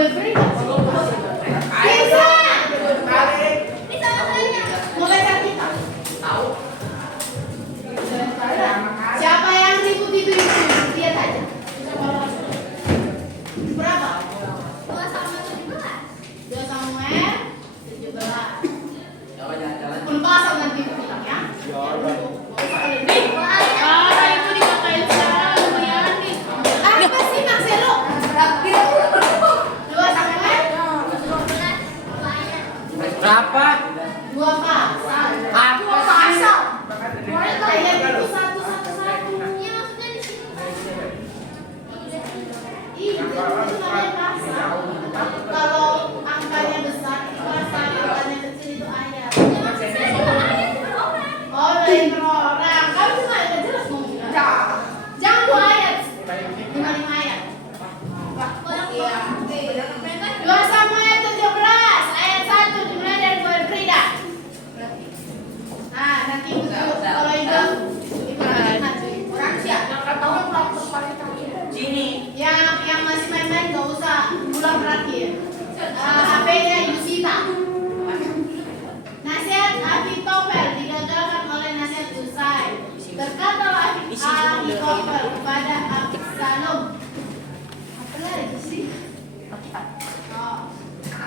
boyfriend nggak sih? Bisa. Mau baca kita? Tahu. Siapa yang ribut itu? Lihat aja. Berapa? 2 Samuel 17. Coba jalan-jalan. Pasal nanti aku bilang ya. Nih, itu dikatain sekarang lumayan nih. Apa sih Marcelo? 2 Samuel Berapa? 2 pasal. Apa Pasal. Ayat itu 111. Iya, itu namanya pasal. Kalau angkanya besar itu pasal, angkanya kecil itu ayat. Oh, lain per orang. Kamu cuma nggak jelas ngomongnya. Jangan 2 ayat. 5 ayat. Iya. 2 Samuel 17 ayat 1 dimulai dari bulan Frida. Nah, nanti kalau itu orang siapa? Sini. Yang masih main-main nggak usah pulang terakhir. HP-nya Yusita. Nasihat Ahitofel digagalkan oleh nasihat Husai. Berkatalah Ahitofel kepada Absalom. Apa lagi sih? Oh.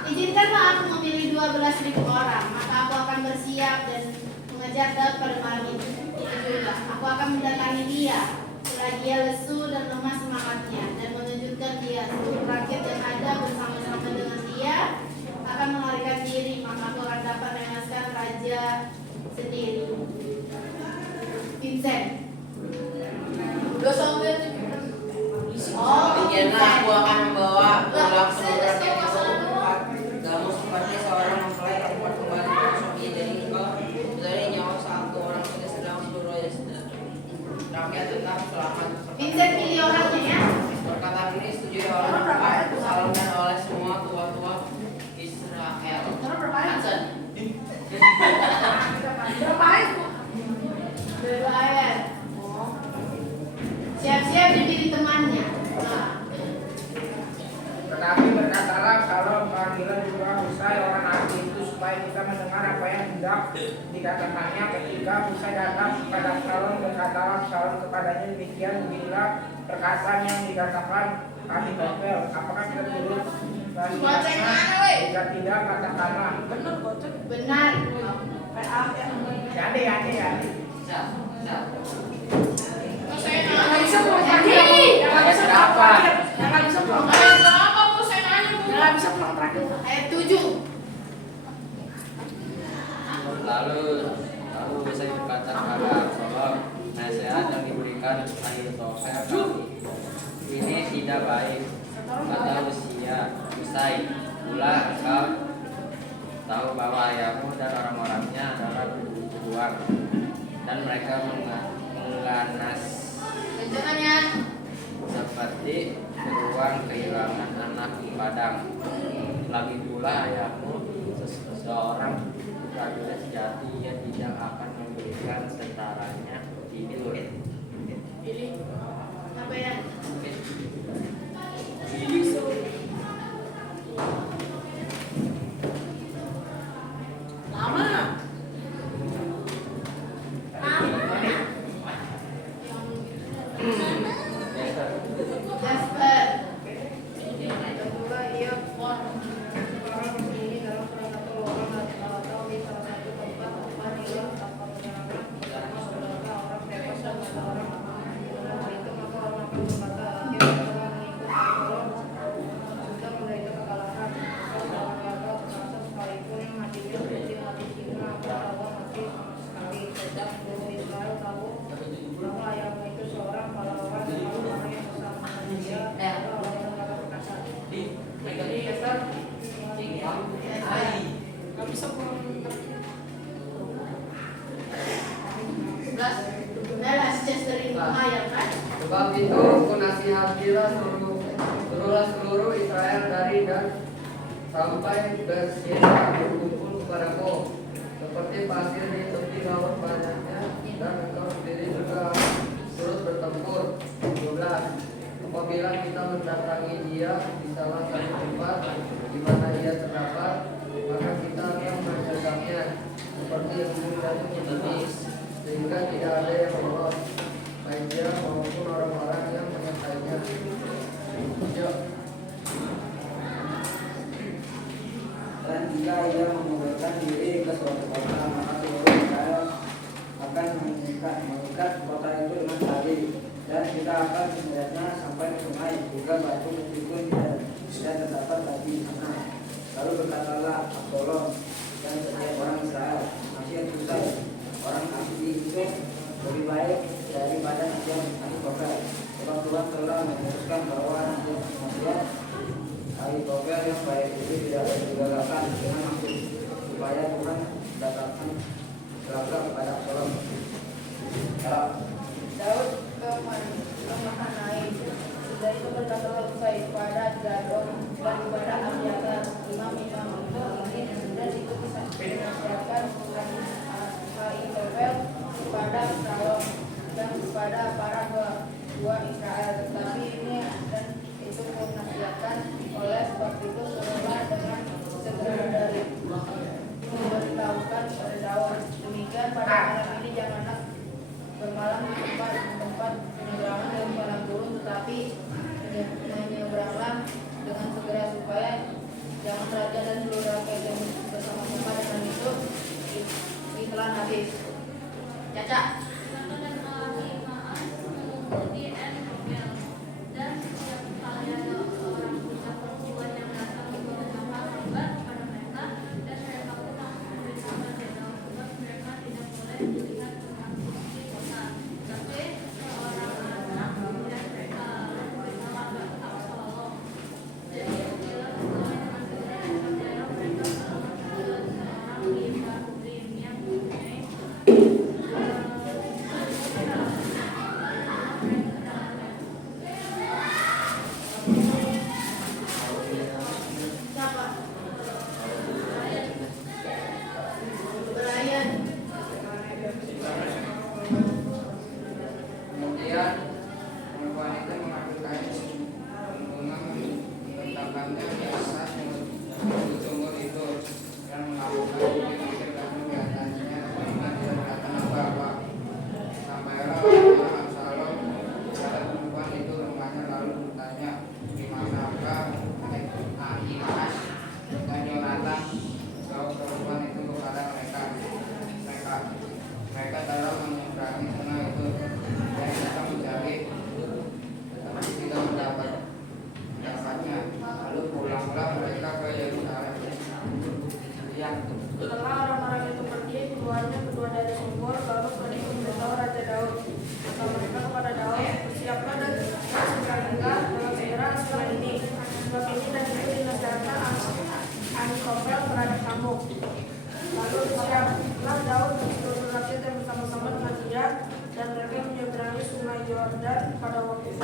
Izinkanlah aku memilih 12.000 orang, maka aku akan bersiap dan mengejar Daud pada malam itu. Itu juga, aku akan mendatangi dia setelah dia lesu dan lemah semangatnya dan mengejutkan dia. Seluruh rakyat yang ada bersama-sama dengan dia akan melarikan diri, maka aku akan dapat mengenaskan raja sendiri. Vincent. Oh, Demikianlah aku akan membawa pulang seluruh rakyat itu ke tempat. Kamu seperti seorang mempelai perempuan kembali ke suaminya, jadi engkau dari nyawa satu orang saja sedang seluruh ya sedang. Rakyat tetap selamat. Vincent pilih orangnya ya. Perkataan ini disetujui oleh Absalom dan oleh semua tua-tua Israel. Hansen. Berlayar. Siap-siap dipilih temannya. Nah. Tetapi berkatalah kalau panggilan juga Husai orang Arki itu supaya kita mendengar apa yang hendak dikatakannya. Ketika Husai datang kepada Absalom, berkatalah Absalom kepadanya demikian, beginilah perkataan yang dikatakan Ahitofel. Apakah kita turut jika tidak katakanlah. Benar. Jadi. Berapa? Ayat 7. Lalu saya berkata kepada Absalom, nasihat yang diberikan Ahitofel ini tidak baik. Kata Husai, pula engkau tahu bahwa ayahmu dan orang-orangnya adalah berjuang, dan mereka mengganas seperti beruang kehilangan anak di padang. Lagi pula ayahmu seseorang prajurit sejati, ia tidak akan memberikan tentaranya. Ini loh. Pilih. Apa ya? Lama. Jasper. Sebab itu kunasihatilah seluruh Israel dari Dan sampai Berseba berkumpul kepadaku seperti pasir di tepi laut banyaknya, dan engkau sendiri juga terus bertempur. 12. Apabila kita mendatangi dia di salah satu tempat saling menyelis. sehingga tidak ada yang lolos, baik dia maupun orang-orang yang menyertainya. Yuk. Dan jika ia mengumpulkan diri ke suatu kota, maka seluruh Israel akan mengikat kota itu dengan tali, dan kita akan menyeretnya sampai ke sungai, juga batu meskipun tidak terdapat lagi di sana. Lalu berkatalah Absalom dan setiap orang Israel, Nasihat Husai, orang Abdi itu lebih baik daripada nasihat Ahitofel. Sebab Tuhan telah memutuskan bahwa nasihat Ahitofel yang baik itu tidak digagalkan dengan maksud supaya Tuhan datangkan celaka kepada Absalom. Ya. Daud ke Mahanaim. Sudah itu berkatalah Husai kepada Zadok dan kepada Abiatar imam-imam ini, dan itu dinasihatkan Ahitofel kepada Absalom dan kepada para buah Israel. Tetapi ini dan itu pun nasihatkan oleh sebab itu suruhlah dengan segera dari memberitahukan pada Daud. Demikian pada malam ini janganlah bermalam di tempat penyeberangan dan padang gurun, tetapi menyeberanglah dengan segera supaya jangan raja dan seluruh rakyat yang bersama-sama dengan itu ditelan habis. Caca. Kemudian perempuan itu mengambil kain bunga, menentangkannya di atas sumur itu, dan melakukan pikir kami di atasnya, sehingga tidak berkata apa-apa. Sampailah orang Absalom kepada perempuan itu, rupanya lalu bertanya, di manakah Ahimaas dan Yonatan? Jawab perempuan itu kepada mereka telah menyeberangi sungai itu, dan mereka mencari tetapi tidak mendapatnya. Lalu pulanglah mereka ke Yerusalem. Yang Setelah orang-orang itu pergi, keduanya kedua dari sumur, lalu pergi memberitahu Raja Daud. Kata mereka kepada Daud, bersiaplah dan segera dengan segera setelah ini. Sebab ini dan itu dinasihatkan Ahitofel terhadap kamu. Lalu bersiaplah Daud dan seluruh rakyat yang bersama-sama dengan dia, dan mereka menyeberangi sungai Yordan. Pada waktu itu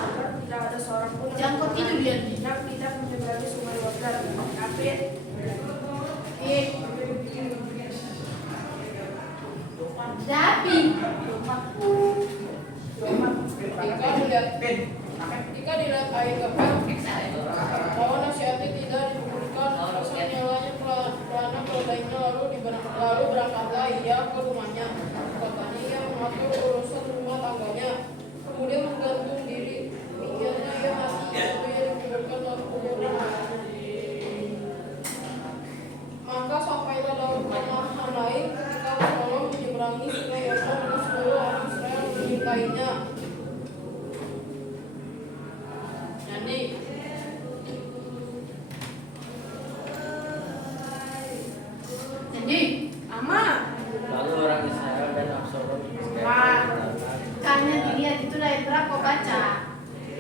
tidak ada seorang pun Jangkut itu dia. yang tidak menyeberangi sungai Yordan. Tapi Jika dilihat Ahitofel bahwa nasihatnya tidak dipedulikan, maka nyalanya pelana keledainya, lalu berangkatlah ia ke rumahnya. Katanya ia mengatur urusan rumah tangganya, kemudian menggantung diri. Demikiannya ia mati, lalu ia dikuburkan dalam kuburan. Maka sampailah Daud ke Mahanaim ketika Absalom menyeberangi sungai Yordan dengan seluruh orang Israel menyertainya. Nyanyi. Jadi, Ama, Lalu orang Israel dan Absalom karena dilihat itu dari berapa baca?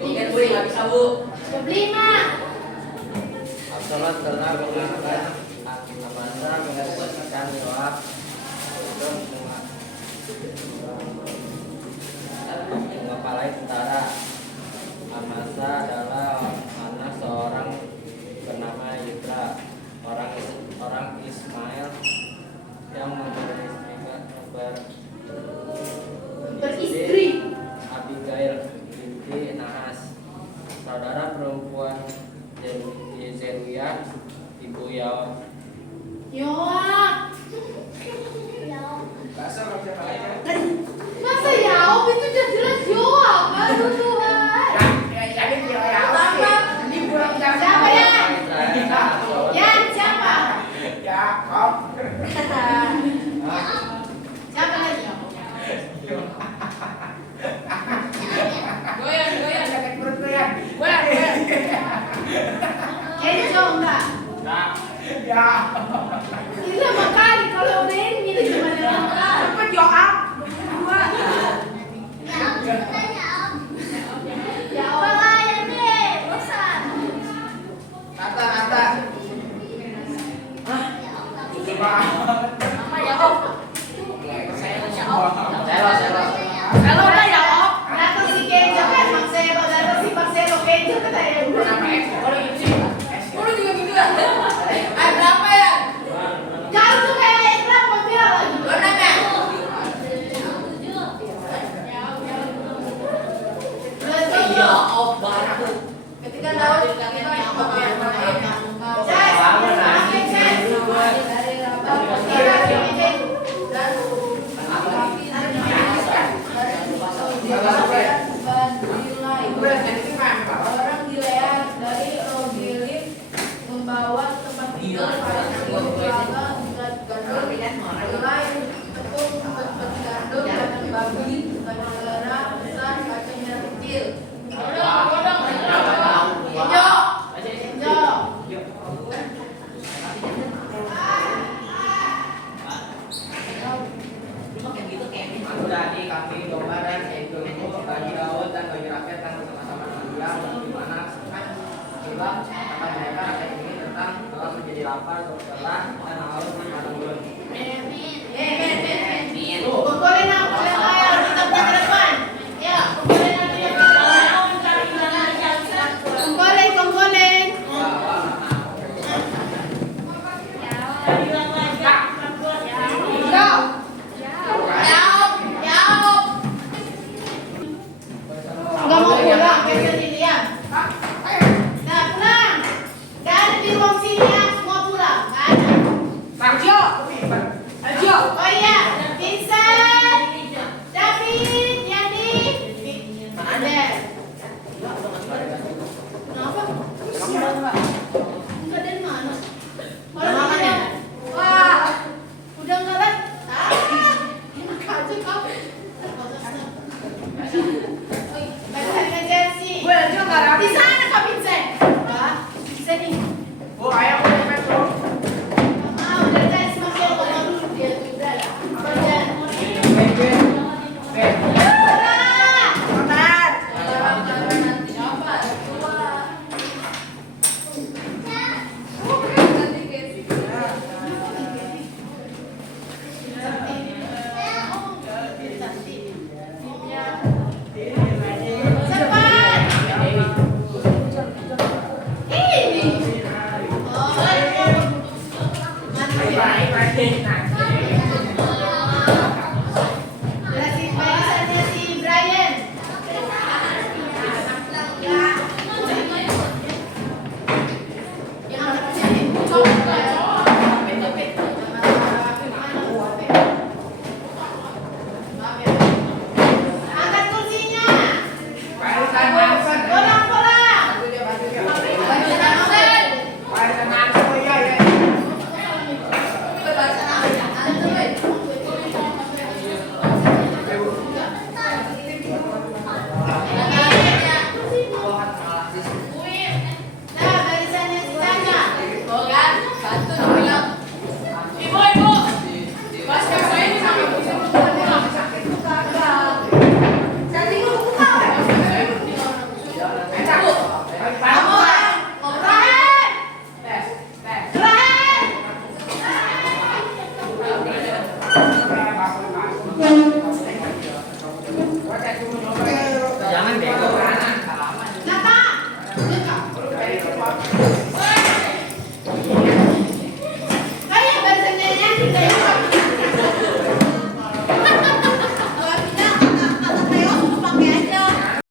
Mungkin gue nggak bisa bu. 25. Absalom telah mengangkat Amasa menggantikan Yoab untuk mengepalai tentara. Amasa adalah anak seorang bernama Yitra, orang Ismail yang Beristri. Abigail binti Nahas, saudara perempuan Zeruya, ibu Yoab. Yoab. Bahasa Ya. Ini lama kali kalau udah ini cuma yang lengkap. Cepet jawab. Ya Allah ya deh, bosan. Kata. Coba. Selo. Kalau udah ya Om, datang si Kenjo kan Marcelo, datang si Marcelo Kenjo kata ya udah. Lu juga gitu ya? Berapa ya? Jauh tuh kayak berapa biar lagi. Lo nanya? Iya, oh baru. Ketika Daud kita pemain dari orang Gilead dari Rogelim membawa tempat tinggal pada keluarga gandum lain tepung tempat gandum kacang babi kacang merah besar kacang merah kecil. Tadi kami domba dan itu bagi Daud dan bagi rakyat yang bersama-sama dengan dia bagaimana kan bilang akan mereka rakyat ini tentang telah menjadi lapar berkelah dan haus memakan bulan. Kumpulin aku yang ayam kita ke depan. Ya, kumpulin aku yang ke depan. Kumpulin. Nggak mau pulang, kayak sendirian. Nggak pulang. Nggak ada di ruang sini ya, semua pulang. Nggak ada. Oh iya, Vincent, David, Yani, ada. Kenapa? Enggak dari mana? Kalau ini, wah, udah nggak lah. Enak aja kau. Bacaannya Jesse. Gue aja nggak rapi. Di sana Kak Vincent. Wah, di sini. Oh, ayam udah petrol. Udah tes masih yang kotor dulu dia juga ya. Baca. Ini. Oh. Baik.